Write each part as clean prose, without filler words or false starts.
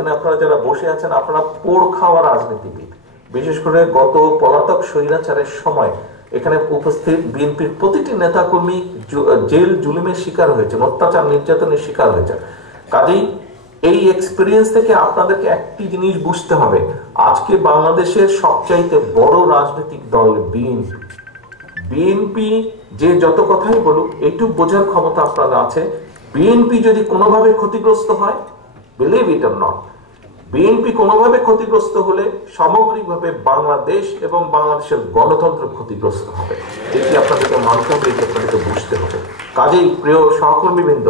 এখানে আপনারা যারা বসে আছেন আপনারা পোড় খাওয়া রাজনীতিবিদ। বিশেষ করে গত পলাতক স্বৈরাচারের সময় এখানে উপস্থিত বিএনপির প্রতিটি নেতাকর্মী জেল জুলুমের শিকার হয়েছে, অত্যাচার নির্যাতনের শিকার হয়েছে। কাজেই এই এক্সপিরিয়েন্স থেকে আপনাদেরকে একটি জিনিস বুঝতে হবে, আজকে বাংলাদেশের সবচাইতে বড় রাজনৈতিক দল বিএনপি। বিএনপি যে যত কথাই বলুক, একটু বোঝার ক্ষমতা আপনার আছে। বিএনপি যদি কোনোভাবে ক্ষতিগ্রস্ত হয়, believe it or not, BNP কোনোভাবে ক্ষতিগ্রস্ত হলে সামগ্রিকভাবে বাংলাদেশ এবং বাংলাদেশের গণতন্ত্র ক্ষতিগ্রস্ত হবে। এটি আপনাদেরকে মানতে হবে, এটি আপনাদেরকে বুঝতে হবে। কাজেই প্রিয় সহকর্মীবৃন্দ,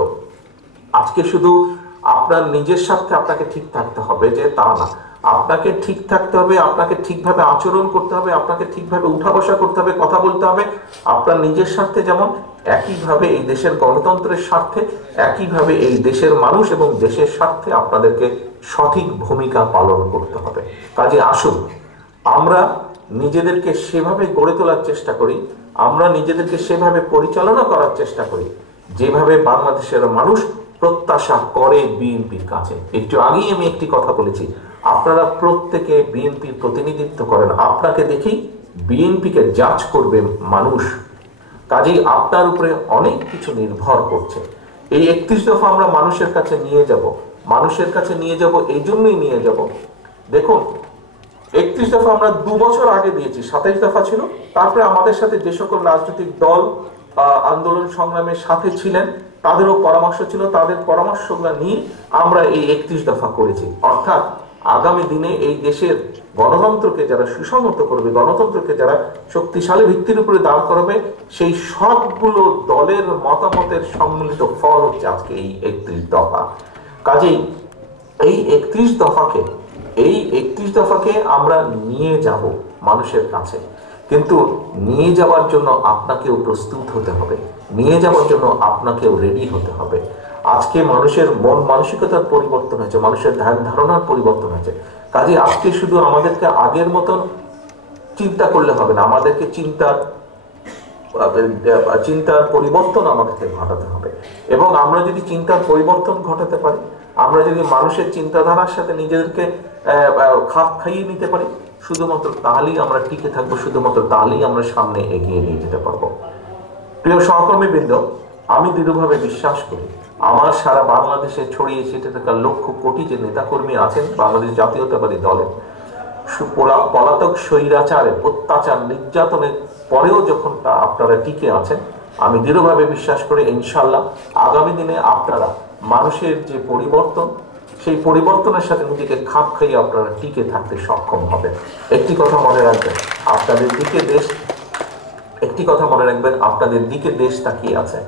আজকে শুধু আপনার নিজের স্বার্থে আপনাকে ঠিক থাকতে হবে যে তা না, আপনাকে ঠিক থাকতে হবে, আপনাকে ঠিকভাবে আচরণ করতে হবে, আপনাকে ঠিকভাবে উঠা বসা করতে হবে, কথা বলতে হবে আপনার নিজের স্বার্থে, যেমন একইভাবে এই দেশের গণতন্ত্রের স্বার্থে, একইভাবে এই দেশের মানুষ এবং দেশের স্বার্থে আপনাদেরকে সঠিক ভূমিকা পালন করতে হবে। কাজে আসুন আমরা নিজেদেরকে সেভাবে গড়ে তোলার চেষ্টা করি, আমরা নিজেদেরকে সেভাবে পরিচালনা করার চেষ্টা করি যেভাবে বাংলাদেশের মানুষ প্রত্যাশা করে বিএনপির কাছে। একটু আগেই আমি একটি কথা বলেছি, আপনারা প্রত্যেকে বিএনপির প্রতিনিধিত্ব করেন, আপনাকে দেখেই বিএনপিকে জাজ করবে মানুষ। কাজেই আপনার উপরে অনেক কিছু নির্ভর করছে। এই 31 দফা আমরা মানুষের কাছে নিয়ে যাব, মানুষের কাছে নিয়ে যাব, এই জন্যই নিয়ে যাব। দেখুন 31 দফা আমরা 2 বছর আগে দিয়েছি, 27 দফা ছিল। তারপরে আমাদের সাথে যে সকল রাজনৈতিক দল আন্দোলন সংগ্রামের সাথে ছিলেন তাদেরও পরামর্শ ছিল, তাদের পরামর্শগুলো নিয়ে আমরা এই 31 দফা করেছি। অর্থাৎ আগামী দিনে এই দেশের গণতন্ত্রকে যারা সুসংহত করবে, গণতন্ত্রকে যারা শক্তিশালী ভিত্তির উপরে দাঁড় করবে, সেই সবগুলো দলের মতামতের সম্মিলিত ফল হচ্ছে আজকে এই 31 দফা। কাজেই এই 31 দফাকে আমরা নিয়ে যাব মানুষের কাছে, কিন্তু নিয়ে যাওয়ার জন্য আপনাকেও প্রস্তুত হতে হবে, নিয়ে যাওয়ার জন্য আপনাকেও রেডি হতে হবে। আজকে মানুষের মন মানসিকতার পরিবর্তন হয়েছে, মানুষের ধ্যান ধারণার পরিবর্তন হয়েছে। কাজে আজকে শুধু আমাদেরকে আগের মতন চিন্তা করলে হবে না, আমাদেরকে চিন্তার পরিবর্তন আমাদেরকে ঘটাতে হবে। এবং আমরা যদি চিন্তার পরিবর্তন ঘটাতে পারি, আমরা যদি মানুষের চিন্তাধারার সাথে নিজেদেরকে খাপ খাইয়ে নিতে পারি, শুধুমাত্র তাহলেই আমরা টিকে থাকবো, শুধুমাত্র তাহলেই আমরা সামনে এগিয়ে নিয়ে যেতে পারবো। প্রিয় সহকর্মীবৃন্দ, আমি দৃঢ়ভাবে বিশ্বাস করি আমার সারা বাংলাদেশে ছড়িয়ে ছিটে থাকা লক্ষ কোটি যে নেতাকর্মী আছেন বাংলাদেশ জাতীয়তাবাদী দলের, পলাতক স্বৈরাচারের অত্যাচার নির্যাতনের পরেও যখন আপনারা টিকে আছেন, আমি দৃঢ়ভাবে বিশ্বাস করি ইনশাল্লাহ আগামী দিনে আপনারা মানুষের যে পরিবর্তন, সেই পরিবর্তনের সাথে নিজেকে খাপ খাইয়ে আপনারা টিকে থাকতে সক্ষম হবেন। একটি কথা মনে রাখবেন, আপনাদের দিকে দেশ তাকিয়ে আছে,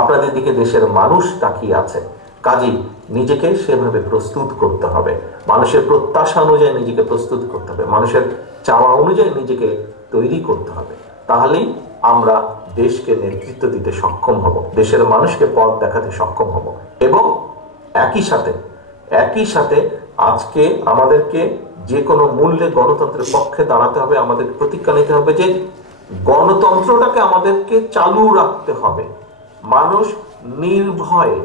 আপনাদের দিকে দেশের মানুষ তাকিয়ে আছে। কাজেই নিজেকে সেভাবে প্রস্তুত করতে হবে, মানুষের প্রত্যাশা অনুযায়ী নিজেকে প্রস্তুত করতে হবে, মানুষের চাওয়া অনুযায়ী নিজেকে তৈরি করতে হবে। তাহলেই আমরা দেশকে নেতৃত্ব দিতে সক্ষম হব, দেশের মানুষকে পথ দেখাতে সক্ষম হব। এবং একই সাথে আজকে আমাদেরকে যে কোনো মূল্যে গণতন্ত্রের পক্ষে দাঁড়াতে হবে, আমাদের প্রতিজ্ঞা নিতে হবে যে গণতন্ত্রটাকে আমাদেরকে চালু রাখতে হবে। মানুষ নির্ভয়ে,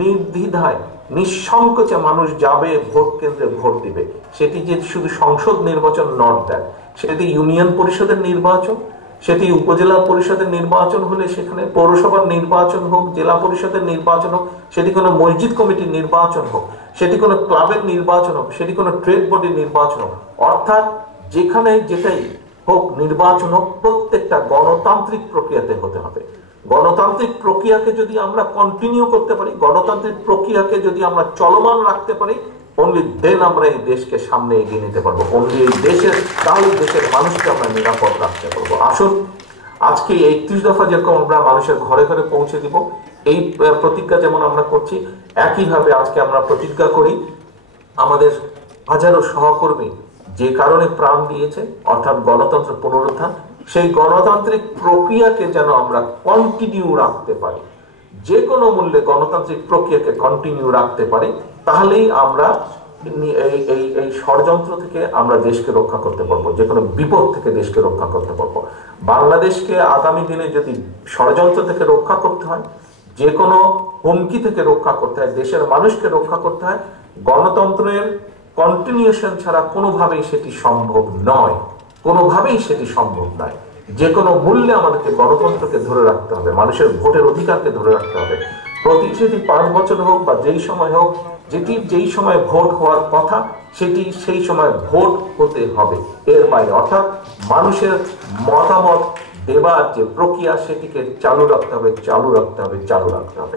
নির্দ্বিধায়, নিঃসংকোচে মানুষ যাবে ভোট কেন্দ্রে ভোট দিবে। সেটি যে শুধু সংসদ নির্বাচন নট দ্যাট, সেটি ইউনিয়ন পরিষদের নির্বাচন, সেটি উপজেলা পরিষদের নির্বাচন হলে সেখানে পৌরসভার নির্বাচন হোক, জেলা পরিষদের নির্বাচন হোক, সেটি কোনো মসজিদ কমিটির নির্বাচন হোক, সেটি কোনো ক্লাবের নির্বাচন হোক, সেটি কোনো ট্রেড বডির নির্বাচন হোক, অর্থাৎ যেখানে যেটাই হোক নির্বাচন হোক, প্রত্যেকটা গণতান্ত্রিক প্রক্রিয়াতে হতে হবে। গণতান্ত্রিক প্রক্রিয়াকে যদি আমরা কন্টিনিউ করতে পারি, গণতান্ত্রিক প্রক্রিয়াকে যদি আমরা চলমান রাখতে পারি, অনলি দেন আমরা এই দেশকে সামনে এগিয়ে নিতে পারবো, অনলি এই দেশের, তাহলে দেশের মানুষকে আমরা নিরাপদ রাখতে পারবো। আসুন আজকে এই 31 দফা যেরকম আমরা মানুষের ঘরে ঘরে পৌঁছে দিব, এই প্রতিজ্ঞা যেমন আমরা করছি, একইভাবে আজকে আমরা প্রতিজ্ঞা করি আমাদের হাজারো সহকর্মী যে কারণে প্রাণ দিয়েছে, অর্থাৎ গণতন্ত্র পুনরুত্থান, সেই গণতান্ত্রিক প্রক্রিয়াকে যেন আমরা কন্টিনিউ রাখতে পারি, যে কোনো মূল্যে গণতান্ত্রিক প্রক্রিয়াকে কন্টিনিউ রাখতে পারি, তাহলেই আমরা এই ষড়যন্ত্র থেকে আমরা দেশকে রক্ষা করতে পারবো, যে কোনো বিপদ থেকে দেশকে রক্ষা করতে পারবো। বাংলাদেশকে আগামী দিনে যদি ষড়যন্ত্র থেকে রক্ষা করতে হয়, যে কোনো হুমকি থেকে রক্ষা করতে হয়, দেশের মানুষকে রক্ষা করতে হয়, গণতন্ত্রের কন্টিনিউশন ছাড়া কোনোভাবেই সেটি সম্ভব নয়, কোনোভাবেই সেটি সম্ভব নয়। যে কোনো মূল্যে আমাদেরকে গণতন্ত্রকে ধরে রাখতে হবে, মানুষের ভোটের অধিকারকে ধরে রাখতে হবে। প্রতি সেটি 5 বছর হোক বা যেই সময় হোক, যেটি যেই সময় ভোট হওয়ার কথা সেটি সেই সময় ভোট হতে হবে। এর বাইরে অর্থাৎ মানুষের মতামত দেবার যে প্রক্রিয়া সেটিকে চালু রাখতে হবে, চালু রাখতে হবে, চালু রাখতে হবে।